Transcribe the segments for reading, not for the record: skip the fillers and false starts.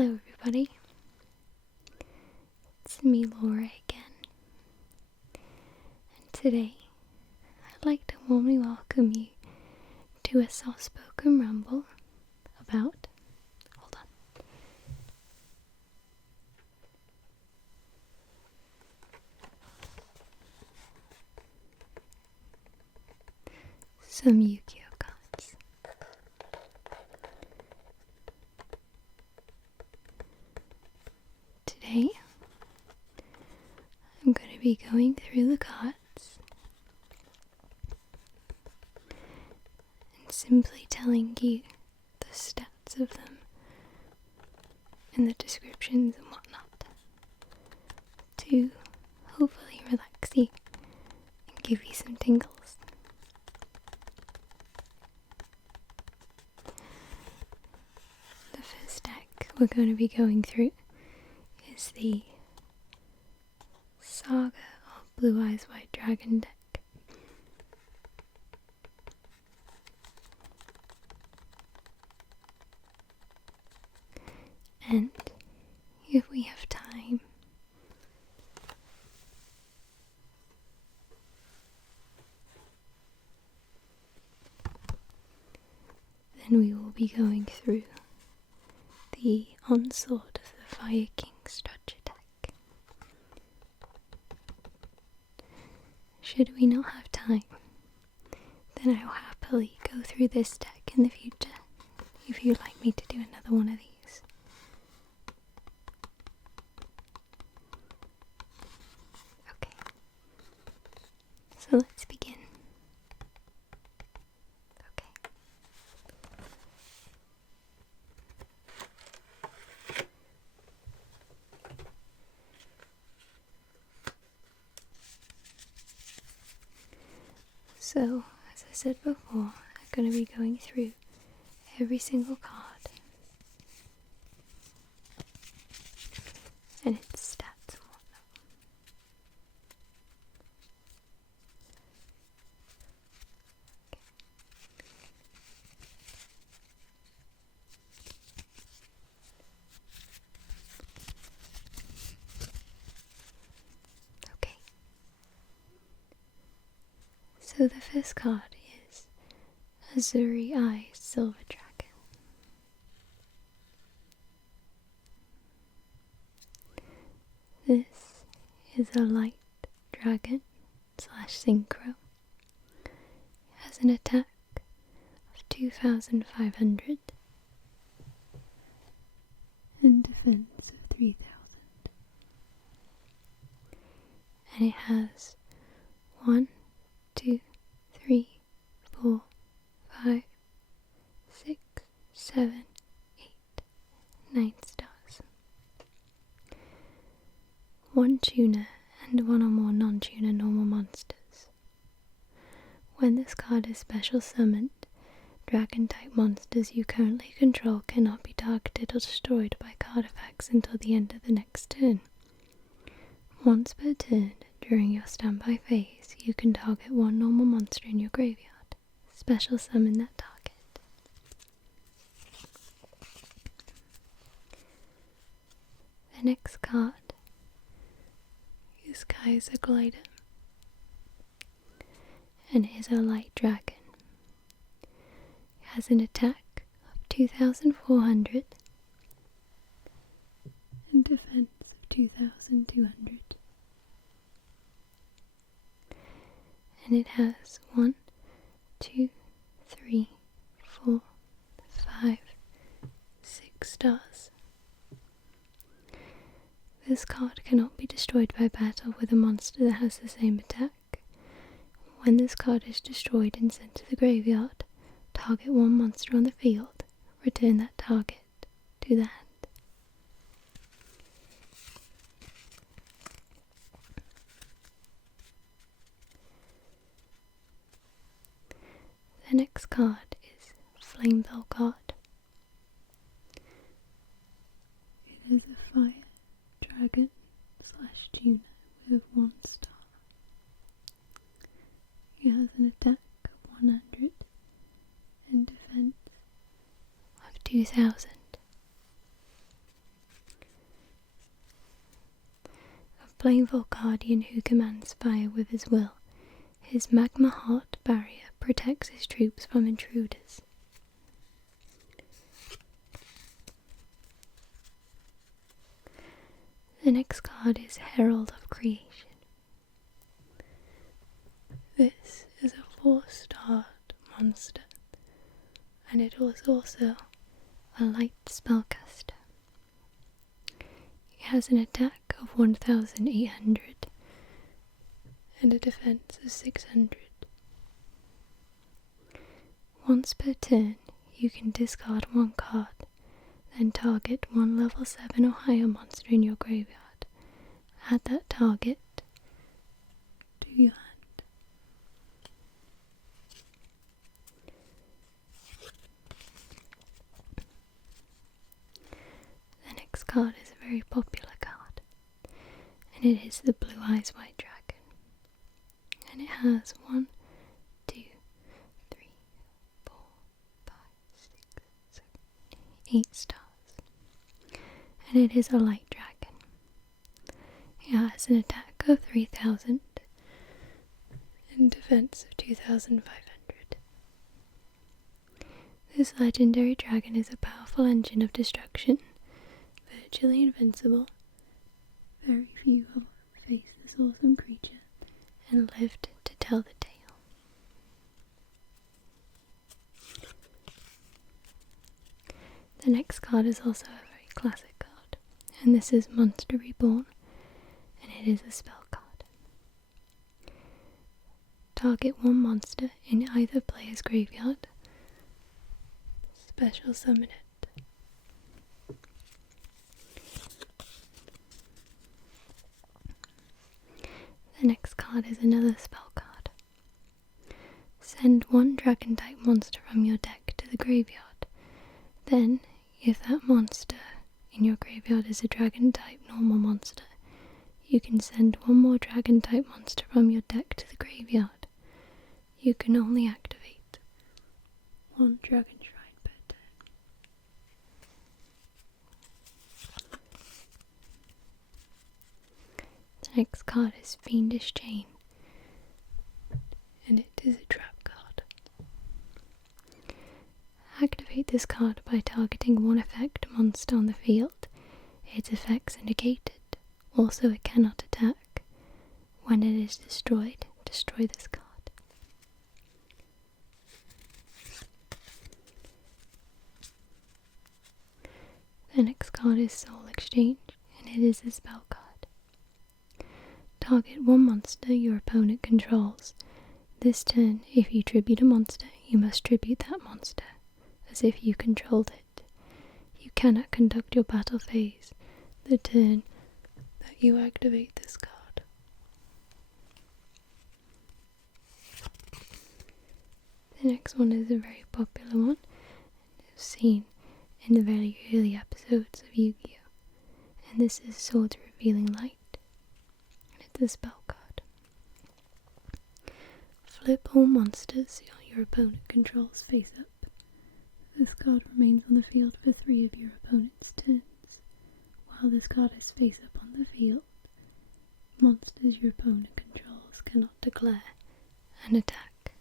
Hello everybody, it's me Laura again, and today I'd like to warmly welcome you to a soft-spoken ramble about, some Yu-Gi-Oh cards. Today, I'm going to be going through the cards and simply telling you the stats of them and the descriptions and whatnot to hopefully relax you and give you some tingles. The first deck we're going to be going through is the Saga of Blue Eyes White Dragon deck. And if we have time, then we will be going through the Onslaught of the Fire King structure deck. Should we not have time, then I will happily go through this deck in the future, if you'd like me to do another one of these. Okay, so let's begin. So, as I said before, I'm going to be going through every single card and its stats and whatnot. Okay. So the first card is Azuri Eye Silver Dragon. This is a light dragon / synchro. It has an attack of 2,500 and defense of 3,000. And it has 1, 2, 3, 4, 5, 6, 7, 8, 9 stars. 1 tuner and 1 or more non-tuner normal monsters. When this card is special summoned, dragon-type monsters you currently control cannot be targeted or destroyed by card effects until the end of the next turn. Once per turn, during your standby phase, you can target 1 normal monster in your graveyard. Special summon that target. The next card is Kaiser Glider, and it is a light dragon. It has an attack of 2,400 and defense of 2,200. And it has 1, 2, 3, 4, 5, 6 stars. This card cannot be destroyed by battle with a monster that has the same attack. When this card is destroyed and sent to the graveyard, target 1 monster on the field, return that target to the hand. The next card is Flamebell Guard. It is a fire dragon / tuner with 1 star. It has an attack of 100 and defense of 2,000. Flameful guardian who commands fire with his will. His magma heart barrier protects his troops from intruders. The next card is Herald of Creation. This is a 4-star monster, and it was also a light spellcaster. It has an attack of 1,800 and a defense of 600. Once per turn, you can discard one card, then target one level 7 or higher monster in your graveyard. Add that target to your hand. The next card is a very popular card, and it is the Blue Eyes White Dragon. And it has 1, 2, 3, 4, 5, 6, 7, 8 stars. And it is a light dragon. It has an attack of 3,000 and defense of 2,500. This legendary dragon is a powerful engine of destruction, virtually invincible. Very few have faced this awesome creature and lived to tell the tale. The next card is also a very classic card, and this is Monster Reborn, and it is a spell card. Target one monster in either player's graveyard. Special summon it. The next card is another spell card. Send one dragon type monster from your deck to the graveyard. Then, if that monster in your graveyard is a dragon type normal monster, you can send one more dragon type monster from your deck to the graveyard. You can only activate one dragon shrine per turn. The next card is Fiendish Chain, and it is a trap card. Activate this card by targeting one effect monster on the field. Its effects are negated. Also, it cannot attack. When it is destroyed, destroy this card. The next card is Soul Exchange, and it is a spell card. Target one monster your opponent controls. This turn, if you tribute a monster, you must tribute that monster, as if you controlled it. You cannot conduct your battle phase the turn that you activate this card. The next one is a very popular one, and it's seen in the very early episodes of Yu-Gi-Oh! And this is Swords Revealing Light, and it's a spell card. Flip all monsters your opponent controls face up. This card remains on the field for 3 of your opponent's turns. While this card is face up on the field, monsters your opponent controls cannot declare an attack.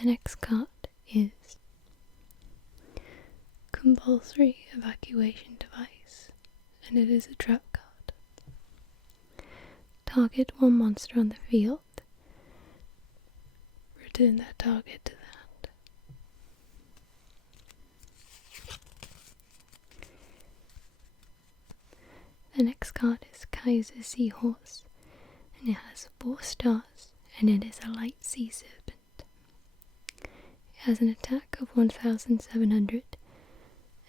The next card is Compulsory Evacuation Device, and it is a trap card. Target one monster on the field. Return that target to the hand. The next card is Kaiser Seahorse, and it has 4 stars, and it is a light sea serpent. It has an attack of 1,700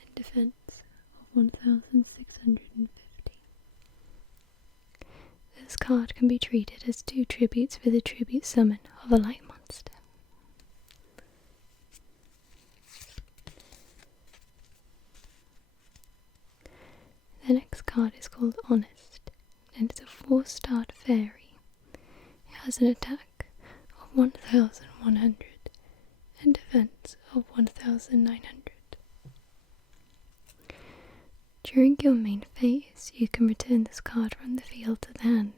and defense of 1,650. This card can be treated as 2 tributes for the tribute summon of a light monster. The next card is called Honest, and it's a 4-star fairy. It has an attack of 1,100 and defense of 1,900. During your main phase, you can return this card from the field to the hand.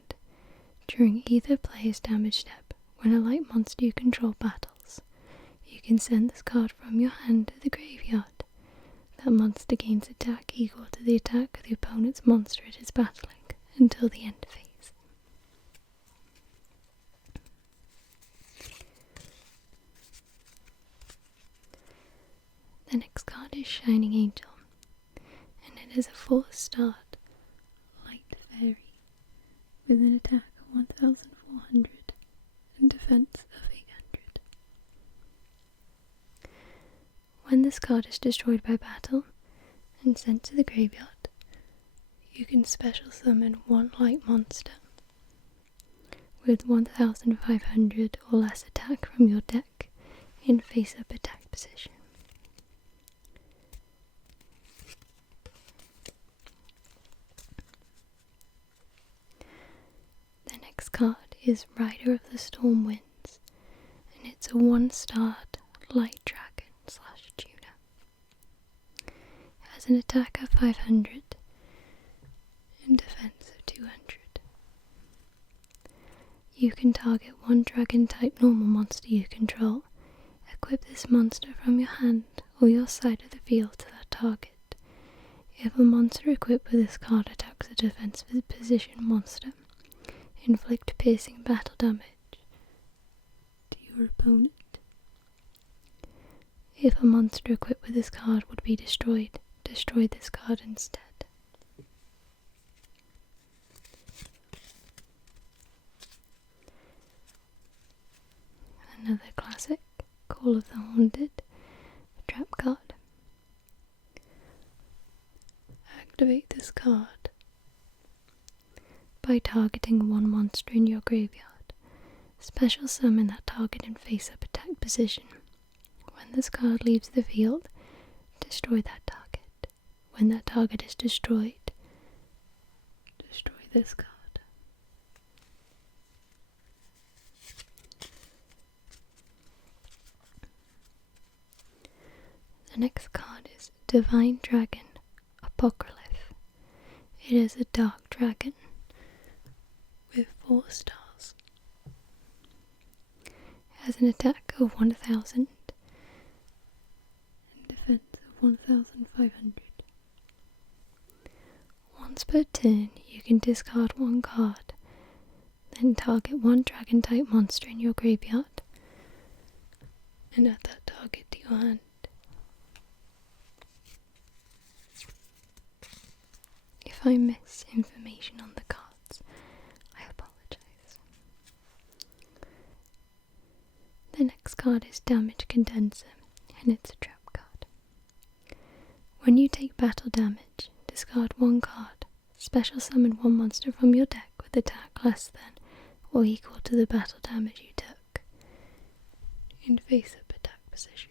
During either player's damage step, when a light monster you control battles, you can send this card from your hand to the graveyard. That monster gains attack equal to the attack of the opponent's monster it is battling until the end phase. The next card is Shining Angel, and it is a 4-start light fairy with an attack of 1400 and defense of 800. When this card is destroyed by battle and sent to the graveyard, you can special summon one light monster with 1500 or less attack from your deck in face-up attack position. The next card is Rider of the Storm Winds, and it's a 1-start light dragon / tuna. It has an attack of 500 and defense of 200. You can target one dragon type normal monster you control, equip this monster from your hand or your side of the field to that target. If a monster equipped with this card attacks a defense position monster, inflict piercing battle damage to your opponent. If a monster equipped with this card would be destroyed, destroy this card instead. Another classic, Call of the Haunted, trap card. Activate this card by targeting one monster in your graveyard. Special summon that target in face-up attack position. When this card leaves the field, destroy that target. When that target is destroyed, destroy this card. The next card is Divine Dragon, Apocryph. It is a dark dragon with 4 stars. It has an attack of 1000 and defense of 1500. Once per turn, you can discard one card, then target one dragon type monster in your graveyard and add that target to your hand. If I miss information on the cards, I apologize. The next card is Damage Condenser, and it's a trap card. When you take battle damage, discard one card, special summon one monster from your deck with attack less than or equal to the battle damage you took in face-up attack position.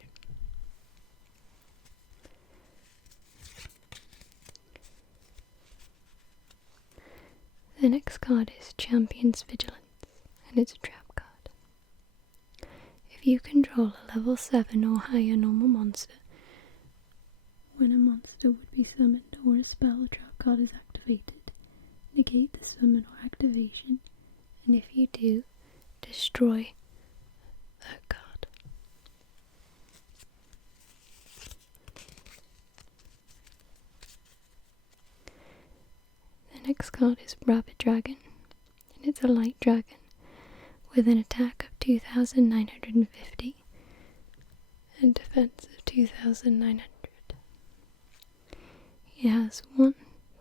The next card is Champion's Vigilance, and it's a trap card. If you control a level 7 or higher normal monster, when a monster would be summoned or a spell or trap card is activated, negate the summon or activation, and if you do, destroy that card. The next card is Rabbit Dragon, and it's a light dragon with an attack of 2950 and defense of 2900. It has 1,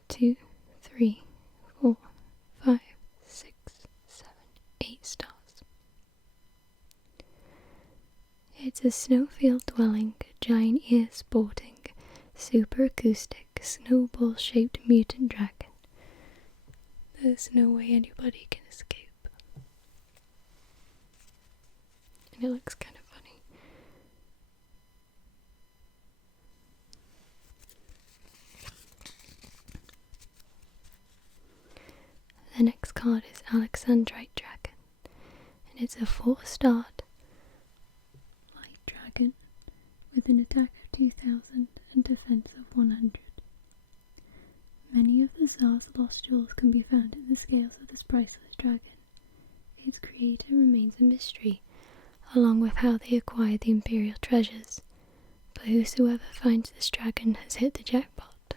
2, 3, 4, 5, 6, 7, 8 stars. It's a snowfield dwelling, giant ear sporting, super acoustic, snowball shaped mutant dragon. There's no way anybody can escape. And it looks kind of funny. The next card is Alexandrite Dragon, and it's a 4-start light dragon with an attack of 2000 and defense of 100. Many of the Tsar's lost jewels can be found in the scales of this priceless dragon. Its creator remains a mystery, along with how they acquired the imperial treasures, but whosoever finds this dragon has hit the jackpot,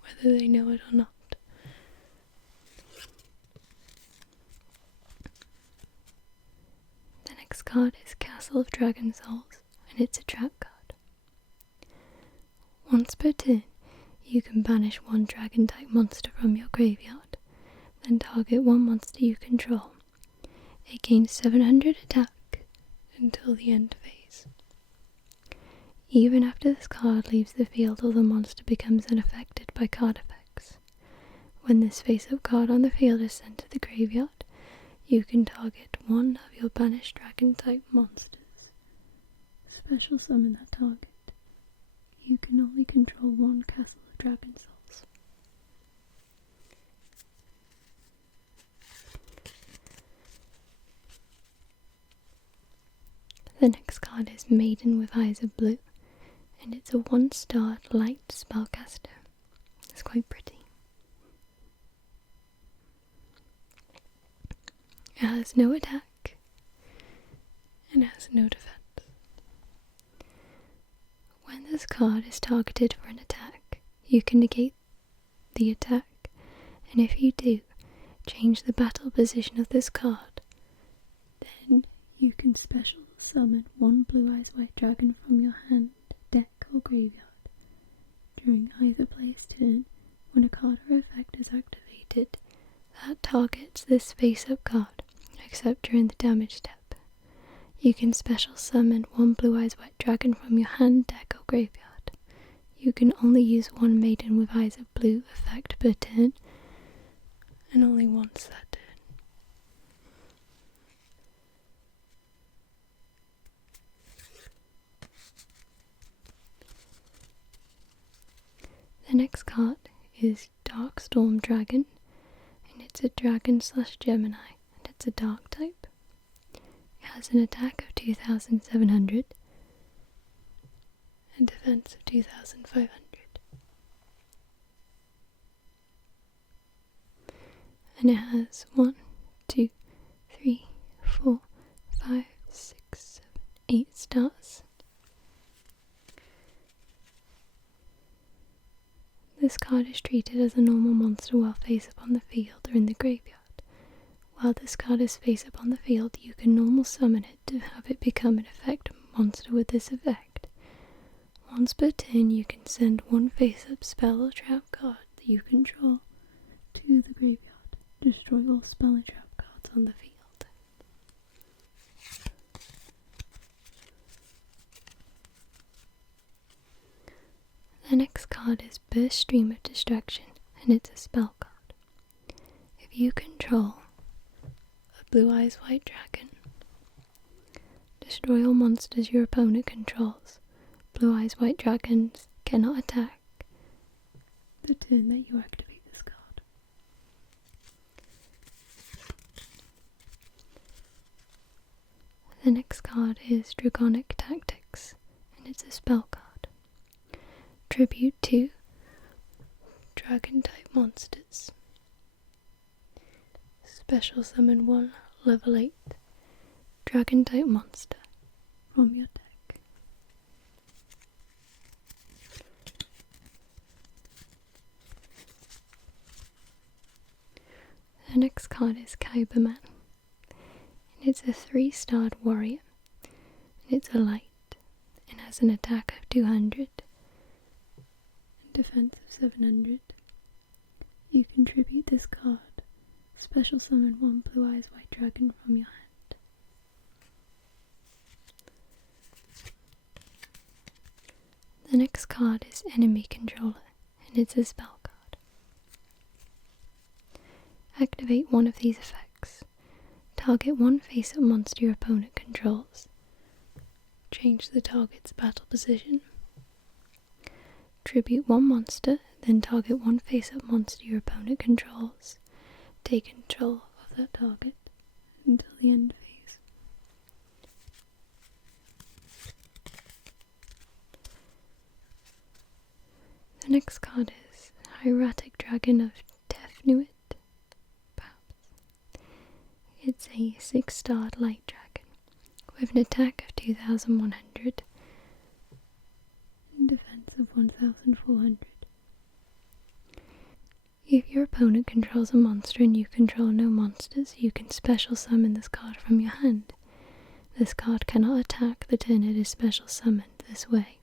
whether they know it or not. The next card is Castle of Dragon Souls, and it's a trap card. Once per turn, you can banish one dragon-type monster from your graveyard, then target one monster you control. It gains 700 attack until the end phase. Even after this card leaves the field or the monster becomes unaffected by card effects. When this face-up card on the field is sent to the graveyard, you can target one of your banished dragon-type monsters. Special summon that target. You can only control one Castle of Dragon Souls. The next card is Maiden with Eyes of Blue, and it's a 1-star light spellcaster. It's quite pretty. It has no attack, and it has no defense. When this card is targeted for an attack, you can negate the attack, and if you do, change the battle position of this card. Then you can special summon one Blue Eyes White Dragon from your hand, deck, or graveyard. During either player's turn, when a card or effect is activated, that targets this face-up card, except during the damage step. You can special summon one Blue Eyes White Dragon from your hand, deck, or graveyard. You can only use one Maiden with Eyes of Blue effect per turn, and only once that turn. The next card is Dark Storm Dragon, and it's a dragon/Gemini, and it's a dark type. It has an attack of 2,700 and defense of 2,500. And it has 1, 2, 3, 4, 5, 6, 7, 8 stars. This card is treated as a normal monster while face up on the field or in the graveyard. While this card is face up on the field, you can normal summon it to have it become an effect monster with this effect. Once per turn, you can send one face up spell or trap card that you control to the graveyard. Destroy all spell and trap cards on the field. The next card is Burst Stream of Distraction, and it's a spell card. If you control a Blue Eyes White Dragon, destroy all monsters your opponent controls. Blue Eyes White Dragons cannot attack the turn that you activate this card. The next card is Draconic Tactics, and it's a spell card. Tribute 2 Dragon-type monsters. Special summon 1 level 8 Dragon-type monster from your deck. The next card is Kyberman, and it's a 3-starred warrior, and it's a light, and has an attack of 200. Defense of 700. You contribute this card. Special summon 1 Blue Eyes White Dragon from your hand. The next card is Enemy Controller, and it's a spell card. Activate one of these effects. Target one face-up monster your opponent controls. Change the target's battle position. Tribute one monster, then target one face-up monster your opponent controls. Take control of that target until the end phase. The next card is hieratic dragon of Tefnuit. It's a 6-star light dragon with an attack of 2,100 and defense of 1,400. If your opponent controls a monster and you control no monsters, you can special summon this card from your hand. This card cannot attack the turn it is special summoned this way.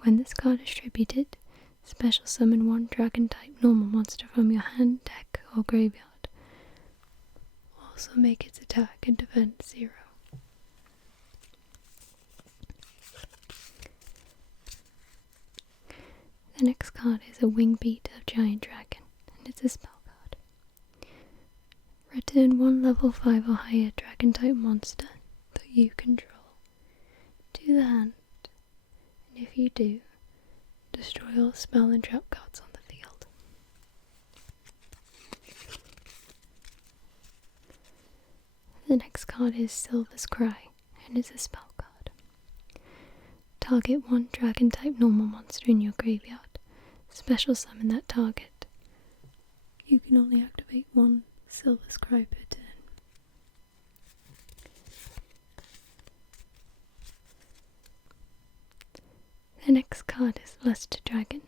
When this card is distributed, special summon one dragon type normal monster from your hand, deck, or graveyard. Also make its attack and defense 0. The next card is a Wingbeat of Giant Dragon, and it's a spell card. Return one level 5 or higher dragon type monster that you control to the hand, and if you do, destroy all spell and trap cards on the field. The next card is Silver's Cry, and it's a spell card. Target one dragon type normal monster in your graveyard. Special summon that target. You can only activate one Silver's Cry per turn. The next card is Luster Dragon,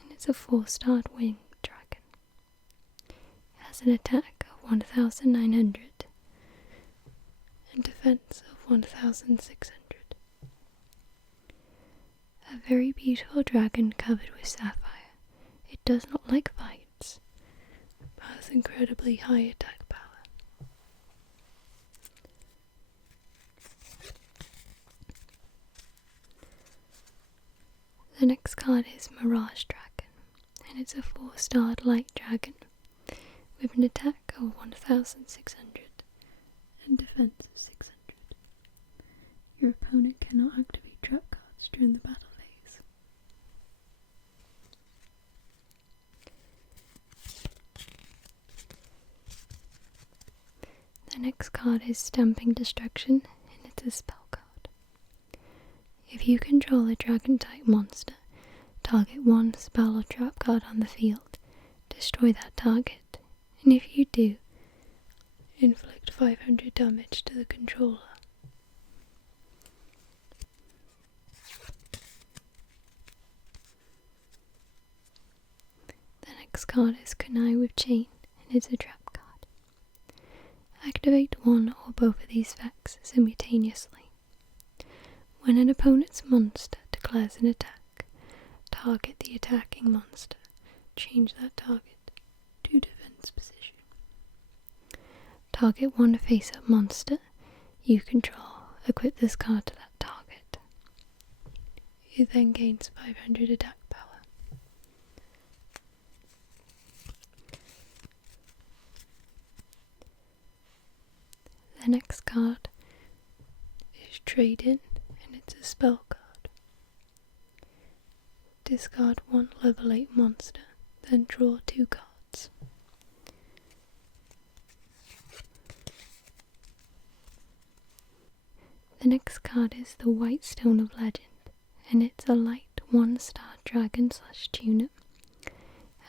and it's a 4-star winged dragon. It has an attack of 1,900 and defense of 1,600. A very beautiful dragon covered with sapphire. It does not like fights, but has incredibly high attack power. The next card is Mirage Dragon, and it's a 4-star light dragon with an attack of 1,600 and defense of 600. Your opponent cannot activate trap cards during the battle phase. The next card is Stamping Destruction, and it's a spell card. If you control a dragon type monster, target one spell or trap card on the field, destroy that target, and if you do, inflict 500 damage to the controller. The next card is Kunai with Chain, and it's a trap card. Activate one or both of these effects simultaneously. When an opponent's monster declares an attack, target the attacking monster. Change that target to defense position. Target one face-up monster you control. Equip this card to that target. It then gains 500 attack power. The next card is Trade In, and it's a spell card. Discard one level 8 monster, then draw 2 cards. The next card is the White Stone of Legend, and it's a light 1-star dragon / tuna.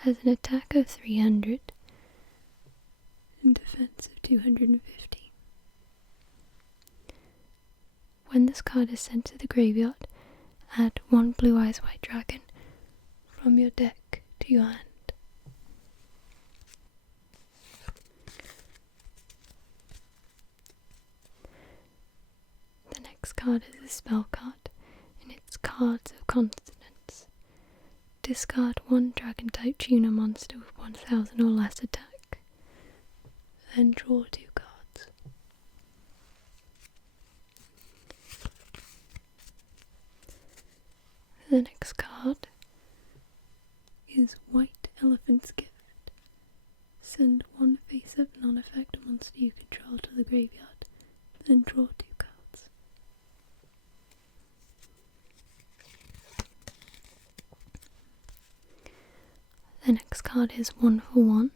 Has an attack of 300 and defense of 250. When this card is sent to the graveyard, add one Blue Eyes White Dragon from your deck to your hand. The next card is a spell card, and it's Cards of Consonance. Discard one dragon type tuna monster with 1,000 or less attack, then draw 2 cards. The next card is White Elephant's Gift. Send one face-up non-effect monster you control to the graveyard, then draw 2 cards. The next card is 1 for 1.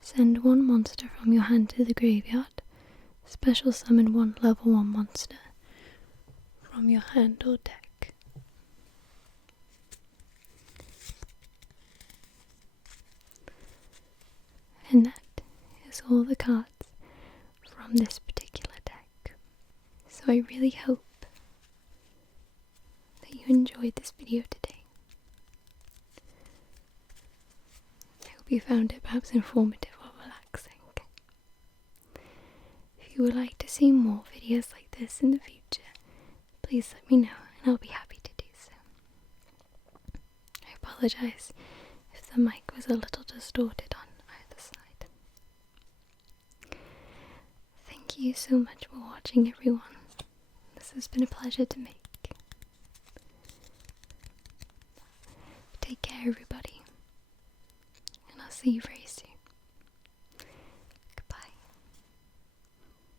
Send one monster from your hand to the graveyard. Special summon one level 1 monster from your hand or deck. And that is all the cards from this particular deck. So I really hope that you enjoyed this video today. I hope you found it perhaps informative or relaxing. If you would like to see more videos like this in the future, please let me know and I'll be happy to do so. I apologise if the mic was a little distorted on either side. Thank you so much for watching, everyone. This has been a pleasure to make. Take care, everybody, and I'll see you very soon.